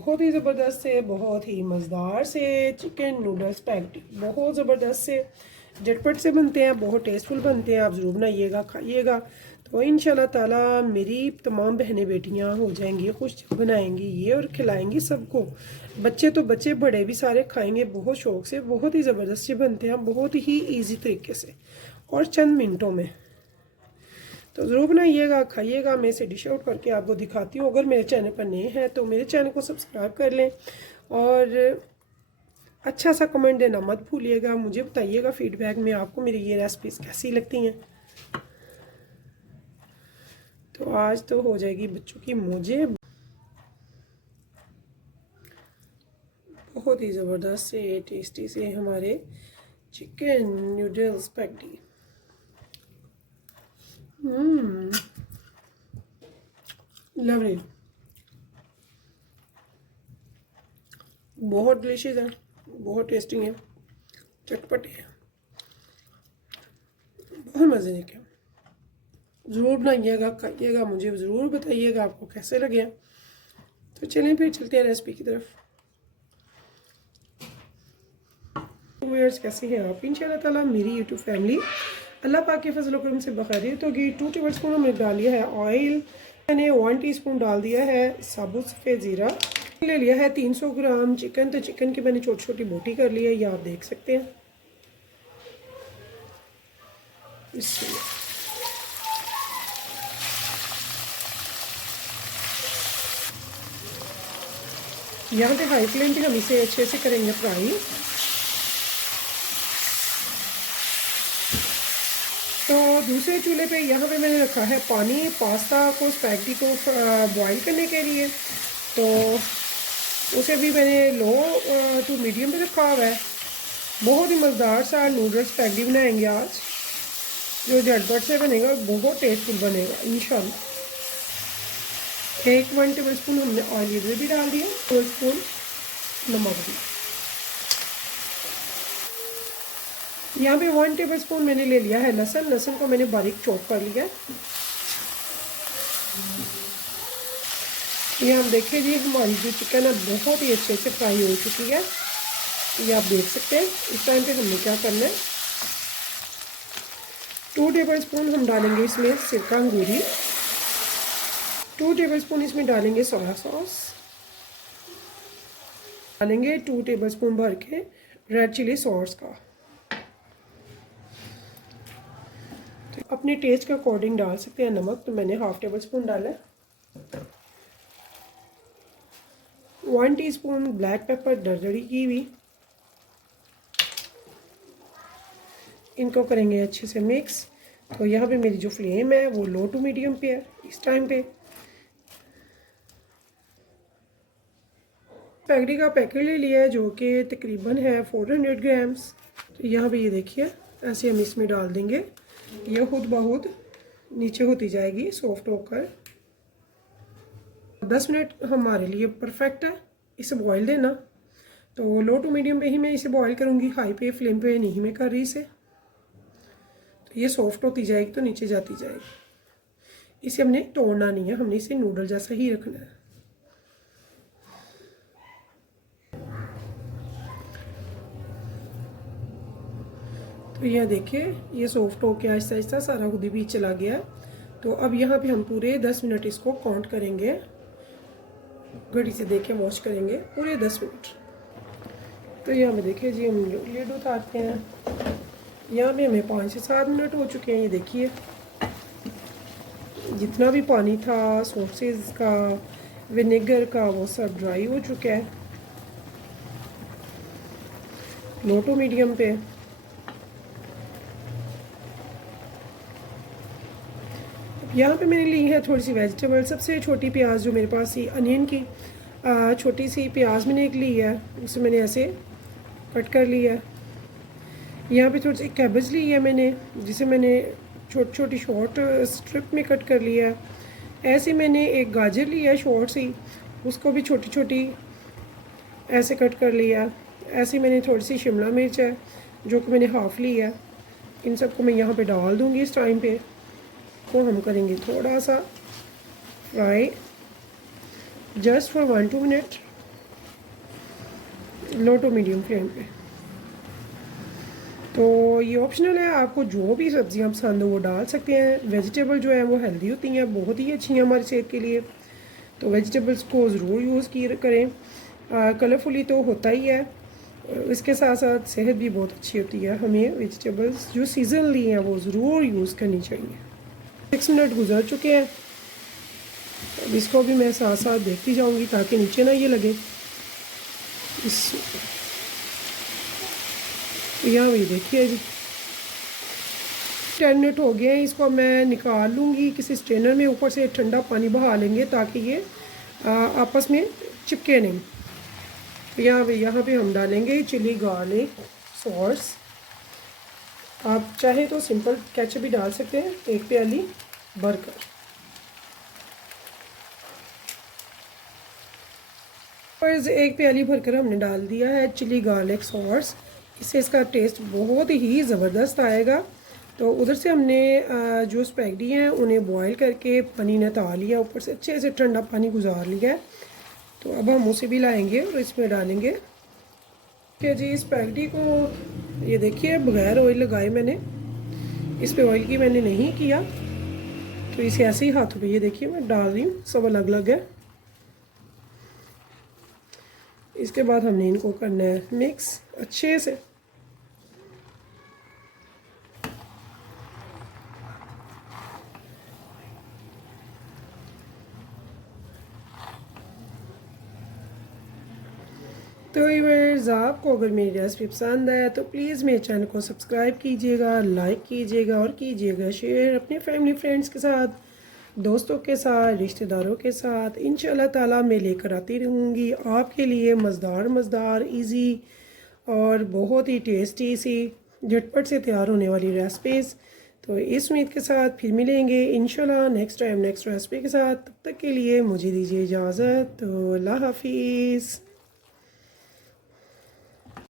बहुत ही ज़बरदस्त से, बहुत ही मज़ेदार से चिकन नूडल्स पैटी, बहुत ज़बरदस्त से झटपट से बनते हैं, बहुत टेस्टफुल बनते हैं। आप ज़रूर बनाइएगा, खाइएगा। तो इंशाल्लाह ताला मेरी तमाम बहनें बेटियां हो जाएंगी खुश, बनाएंगी ये और खिलाएंगी सबको। बच्चे तो बच्चे, बड़े भी सारे खाएंगे बहुत शौक़ से। बहुत ही ज़बरदस्त से बनते हैं, बहुत ही ईजी तरीके से और चंद मिनटों में। तो ज़रूर बनाइएगा, खाइएगा। मैं इसे डिश आउट करके आपको दिखाती हूँ। अगर मेरे चैनल पर नए हैं तो मेरे चैनल को सब्सक्राइब कर लें और अच्छा सा कमेंट देना मत भूलिएगा। मुझे बताइएगा फीडबैक में आपको मेरी ये रेसिपीज़ कैसी लगती हैं। तो आज तो हो जाएगी बच्चों की मौजें। बहुत ही ज़बरदस्त से टेस्टी से हमारे चिकन नूडल्स पैटी। लवली, बहुत डिलीशियस है, बहुत टेस्टी है, चटपटे है, बहुत मज़े के। ज़रूर बनाइएगा, खाइएगा, मुझे ज़रूर बताइएगा आपको कैसे लगे। तो चलें फिर चलते हैं रेसिपी की तरफ। व्यूअर्स, कैसे हैं आप? इंशाल्लाह ताला मेरी यूट्यूब फैमिली अल्लाह पाक के फजल करम से बखैरियत होगी। 2 टेबलस्पून हमने डाल लिया है ऑयल। मैंने 1 टीस्पून डाल दिया है साबुत सफ़ेद ज़ीरा। ले लिया है 300 ग्राम चिकन। तो चिकन की मैंने छोटी छोटी बोटी कर ली है, ये आप देख सकते हैं। यहाँ पे हाई फ्लेम पे हम इसे अच्छे से करेंगे फ्राई। तो दूसरे चूल्हे पे यहाँ पे मैंने रखा है पानी, पास्ता को, स्पैगेटी को बॉईल करने के लिए। तो उसे भी मैंने लो टू मीडियम पे रखा हुआ है। बहुत ही मज़ेदार सा नूडल्स स्पैगेटी बनाएंगे आज, जो झटपट से बनेगा, बहुत टेस्टफुल बनेगा इंशाल्लाह। 1 टेबलस्पून हमने ऑयल इधर भी डाल दिया, 2 स्पून नमक भी। यहाँ पे 1 टेबलस्पून मैंने ले लिया है लहसुन। लहसुन को मैंने बारीक चॉप कर लिया। ये हम देखें जी, हमारी जो चिकन है बहुत ही अच्छे से फ्राई हो चुकी है, ये आप देख सकते हैं। इस टाइम पे हमने क्या करना है, 2 टेबलस्पून हम डालेंगे इसमें सिरका अंगूरी। 2 टेबलस्पून इसमें डालेंगे सोया सॉस। डालेंगे 2 टेबलस्पून भर के रेड चिली सॉस का। तो अपने टेस्ट के अकॉर्डिंग डाल सकते हैं नमक। तो मैंने 1/2 टेबलस्पून डाला। 1 टीस्पून ब्लैक पेपर दरदरी की हुई। इनको करेंगे अच्छे से मिक्स। तो यहाँ पे मेरी जो फ्लेम है वो लो टू मीडियम पे है इस टाइम पे। स्पैगेटी का पैकेट ले लिया है जो कि तकरीबन है 400 ग्राम्स। तो यहाँ पे ये देखिए, ऐसे हम इसमें डाल देंगे। ये खुद बहुत नीचे होती जाएगी सॉफ्ट होकर। 10 मिनट हमारे लिए परफेक्ट है इसे बॉईल देना। तो लो टू मीडियम पे ही मैं इसे बॉईल करूँगी, हाई पे फ्लेम पे नहीं मैं कर रही इसे। तो ये सॉफ्ट होती जाएगी तो नीचे जाती जाएगी। इसे हमने तोड़ना नहीं है, हमने इसे नूडल जैसा ही रखना है। तो यह देखिए, ये सॉफ्ट हो के आहिस्ता आहिस्ता सारा खुद ही बीच चला गया। तो अब यहाँ पे हम पूरे 10 मिनट इसको काउंट करेंगे, घड़ी से देख के वॉच करेंगे पूरे 10 मिनट। तो यहाँ पे देखिए जी, हम लीड उतारते हैं। यहाँ पे हमें 5 से 7 मिनट हो चुके हैं। ये देखिए, जितना भी पानी था सॉसेस का, विनेगर का, वो सब ड्राई हो चुका है लो टू मीडियम पे। यहाँ पे मैंने ली है थोड़ी सी वेजिटेबल। सबसे छोटी प्याज जो मेरे पास थी, अनियन की छोटी सी प्याज मैंने एक ली है, उसे मैंने ऐसे कट कर लिया है। यहाँ पे थोड़ी सी कैबेज ली है मैंने, जिसे मैंने छोटी छोटी शॉर्ट स्ट्रिप में कट कर लिया है। ऐसे मैंने एक गाजर लिया है शॉर्ट सी, उसको भी छोटी छोटी ऐसे कट कर लिया। ऐसे मैंने थोड़ी सी शिमला मिर्च है जो कि मैंने हाफ़ ली है। इन सबको मैं यहाँ पे डाल दूँगी इस टाइम पे। को हम करेंगे थोड़ा सा fry just for 1-2 minute. Low to medium flame पे। तो ये ऑप्शनल है, आपको जो भी सब्ज़ियाँ पसंद हो वो डाल सकते हैं। वेजिटेबल जो है वो हेल्दी होती हैं, बहुत ही अच्छी हैं हमारी सेहत के लिए, तो वेजिटेबल्स को ज़रूर यूज़ की करें। कलरफुली तो होता ही है, इसके साथ साथ सेहत भी बहुत अच्छी होती है। हमें वेजिटेबल्स जो सीजनली हैं वो ज़रूर यूज़ करनी चाहिए। 6 मिनट गुजर चुके हैं, अब इसको भी मैं साथ साथ देखती जाऊंगी ताकि नीचे ना ये लगे। इस यहाँ भी देखिए जी 10 मिनट हो गए हैं, इसको मैं निकाल लूँगी किसी स्ट्रेनर में, ऊपर से ठंडा पानी बहा लेंगे ताकि ये आपस में चिपके नहीं। तो यहाँ पे हम डालेंगे चिली गार्लिक सॉस। आप चाहे तो सिंपल केचप भी डाल सकते हैं, 1 प्याली भरकर। और 1 प्याली भरकर हमने डाल दिया है चिली गार्लिक सॉस, इससे इसका टेस्ट बहुत ही ज़बरदस्त आएगा। तो उधर से हमने जो स्पैगेटी हैं उन्हें बॉईल करके पानी निकाल लिया, ऊपर से अच्छे से ठंडा पानी गुजार लिया है। तो अब हम उसे भी लाएंगे और इसमें डालेंगे। ठीक जी, स्पैगेटी को ये देखिए बगैर ऑयल लगाए मैंने, इस पे ऑयल की मैंने नहीं किया, तो इसे ऐसे ही हाथों पे ये देखिए मैं डाल रही हूँ, सब अलग अलग है। इसके बाद हमने इनको करना है मिक्स अच्छे से। तो व्यूअर्स, आपको अगर मेरी रेसिपी पसंद आया तो प्लीज़ मेरे चैनल को सब्सक्राइब कीजिएगा, लाइक कीजिएगा और कीजिएगा शेयर अपने फैमिली फ्रेंड्स के साथ, दोस्तों के साथ, रिश्तेदारों के साथ। इंशाल्लाह ताला मैं लेकर आती रहूँगी आपके लिए मज़ेदार इजी और बहुत ही टेस्टी सी झटपट से तैयार होने वाली रेसिपीज़। तो इस उम्मीद के साथ फिर मिलेंगे इंशाल्लाह नेक्स्ट टाइम नेक्स्ट रेसिपी के साथ। तब तक के लिए मुझे दीजिए इजाज़त। तो अल्लाह हाफिज़।